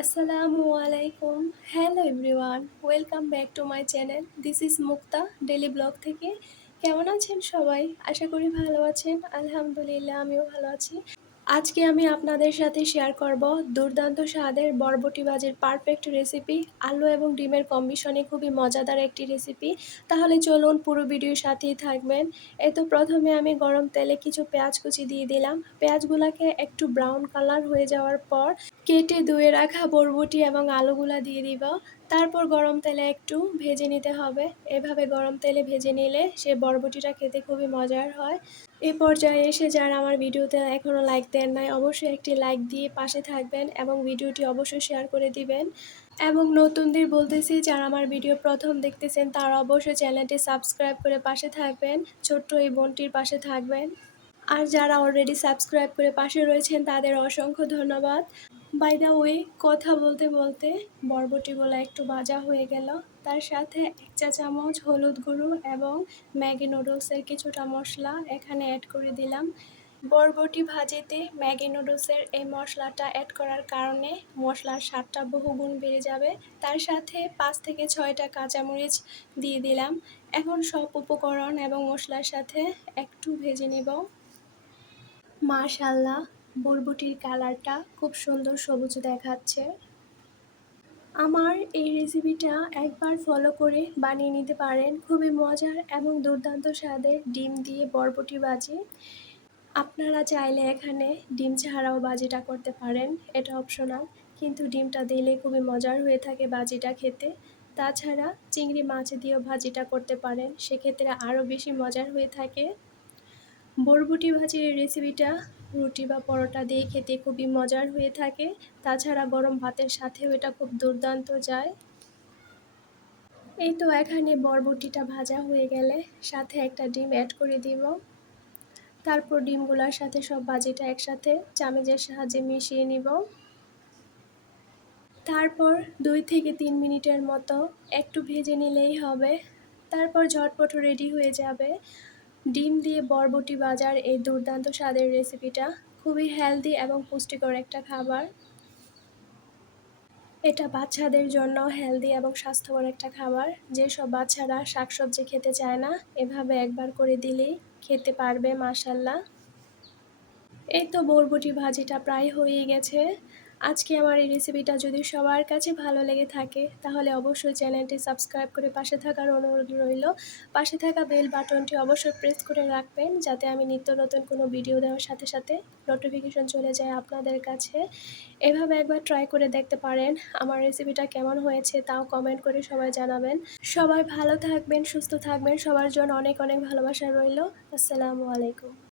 আসসালামু আলাইকুম। Hello everyone, welcome back to my channel. This is Mukta daily blog থেকে। কেমন আছেন সবাই? আশা করি ভালো আছেন। আলহামদুলিল্লাহ, আমিও ভালো আছি। আজকে আমি আপনাদের সাথে শেয়ার করব দুর্দান্ত স্বাদের বরবটি ভাজির পারফেক্ট রেসিপি আলু এবং ডিমের কম্বিশনে খুবই মজাদার একটি রেসিপি তাহলে চলুন পুরো ভিডিওর সাথেই থাকবেন। এই তো প্রথমে আমি গরম তেলে কিছু পেঁয়াজ কুচি দিয়ে দিলাম। পেঁয়াজগুলোকে একটু ব্রাউন কালার হয়ে যাওয়ার পর কেটে ধুয়ে রাখা বরবটি এবং আলুগুলা দিয়ে দিব। তারপর গরম তেলে একটু ভেজে নিতে হবে। এভাবে গরম তেলে ভেজে নিলে সে বরবটিটা খেতে খুবই মজার হয়। এ পর্যায়ে এসে যারা আমার ভিডিওতে এখনও লাইক দেন নাই, অবশ্যই একটি লাইক দিয়ে পাশে থাকবেন এবং ভিডিওটি অবশ্যই শেয়ার করে দিবেন। এবং নতুনদের বলতেছি, যারা আমার ভিডিও প্রথম দেখতেছেন, তারা অবশ্যই চ্যানেলটি সাবস্ক্রাইব করে পাশে থাকবেন, ছোট্ট এই বোনটির পাশে থাকবেন। আর যারা অলরেডি সাবস্ক্রাইব করে পাশে রয়েছেন, তাদের অসংখ্য ধন্যবাদ। বাই দা ওয়ে কথা বলতে বলতে বরবটি বরবটিগুলো একটু ভাজা হয়ে গেল। তার সাথে এক চা চামচ হলুদ গুঁড়ো এবং ম্যাগি নুডলসের কিছুটা মশলা এখানে অ্যাড করে দিলাম। বরবটি ভাজিতে ম্যাগি নুডলসের এই মশলাটা অ্যাড করার কারণে মশলার স্বাদটা বহুগুণ বেড়ে যাবে। তার সাথে পাঁচ থেকে ছয়টা কাঁচামরিচ দিয়ে দিলাম। এখন সব উপকরণ এবং মশলার সাথে একটু ভেজে নেব। মাশাল্লাহ বরবটির কালারটা খুব সুন্দর সবুজ দেখাচ্ছে। আমার এই রেসিপিটা একবার ফলো করে বানিয়ে নিতে পারেন। খুবই মজার এবং দুর্দান্ত স্বাদের ডিম দিয়ে বরবটি বাজি আপনারা চাইলে এখানে ডিম ছাড়াও বাজিটা করতে পারেন, এটা অপশনাল কিন্তু ডিমটা দিলে খুবই মজার হয়ে থাকে বাজিটা খেতে। তাছাড়া চিংড়ি মাছ দিয়েও ভাজিটা করতে পারেন, সেক্ষেত্রে আরও বেশি মজার হয়ে থাকে। বরবটি ভাজির রেসিপিটা রুটি বা পরোটা দিয়ে খেতে খুবই মজার হয়ে থাকে। তাছাড়া গরম ভাতের সাথেও এটা খুব দুর্দান্ত যায়। এই তো এখানে বরবটিটা ভাজা হয়ে গেলে সাথে একটা ডিম অ্যাড করে দিব। তারপর ডিমগুলোর সাথে সব ভাজিটা একসাথে চামচের সাহায্যে মিশিয়ে নিব। তারপর দুই থেকে তিন মিনিটের মতো একটু ভেজে নিলেই হবে। তারপর ঝটপট রেডি হয়ে যাবে। ডিম দিয়ে বরবটি বাজার এই দুর্দান্ত স্বাদের রেসিপিটা খুবই হেলদি এবং পুষ্টিকর একটা খাবার। এটা বাচ্চাদের জন্য হেলদি এবং স্বাস্থ্যকর একটা খাবার। যেসব বাচ্চারা শাকসবজি খেতে চায় না, এভাবে একবার করে দিলেই খেতে পারবে মাসাল্লাহ এই তো বরবটি ভাজিটা প্রায় হয়ে গেছে। আজকে আমার এই রেসিপিটা যদি সবার কাছে ভালো লেগে থাকে, তাহলে অবশ্যই চ্যানেলটি সাবস্ক্রাইব করে পাশে থাকার অনুরোধ রইল। পাশে থাকা বেল বাটনটি অবশ্যই প্রেস করে রাখবেন, যাতে আমি নিত্য নতুন কোনো ভিডিও দেওয়ার সাথে সাথে নোটিফিকেশন চলে যায় আপনাদের কাছে। এভাবে একবার ট্রাই করে দেখতে পারেন আমার রেসিপিটা কেমন হয়েছে, তাও কমেন্ট করে সবাই জানাবেন। সবাই ভালো থাকবেন, সুস্থ থাকবেন, সবার জন্য অনেক অনেক ভালোবাসা রইল। আসসালামু আলাইকুম।